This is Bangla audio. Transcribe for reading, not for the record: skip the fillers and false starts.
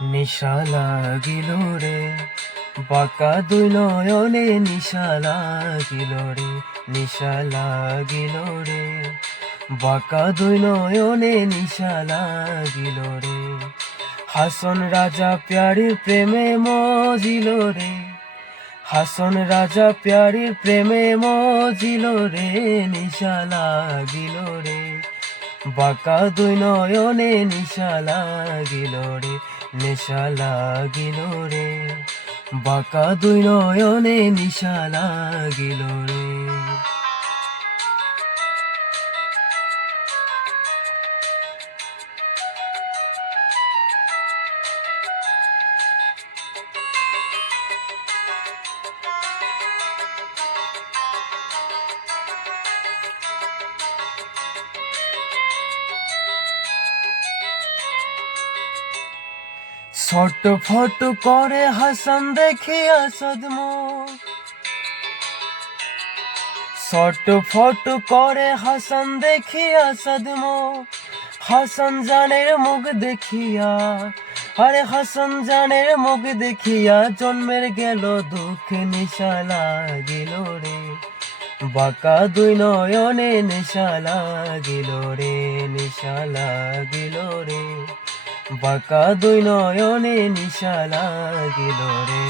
নিশা লাগিল রে, বাঁকা দুই নয়নে নিশা লাগিল রে, নিশা লাগিল রে, বাঁকা দুই নয়নে নিশা লাগিল রে। হাসন রাজা প্যারীর প্রেমে মজিল রে, হাসন রাজা প্যারীর প্রেমে মজিল রে, নিশা লাগিল রে, বাঁকা দুই নয়নে নিশা লাগিল রে, নেশা লাগিল রে, বাঁকা দুই নয়নে নিশা লাগিল রে। ছটফট করে হাসান দেখিয়া সদমুখ, ছটফট করে হাসান দেখিয়া সদমুখ, হাসান জানের মুখ দেখিয়া, আরে হাসান জানের মুখ দেখিয়া জন্মের গেল দুঃখে নিশা লাগিল রে, বাঁকা দুই নয়নে নেশা লাগিল রে, নেশা লাগিল রে, বাঁকা দুই নয়নে নিশা লাগিল রে।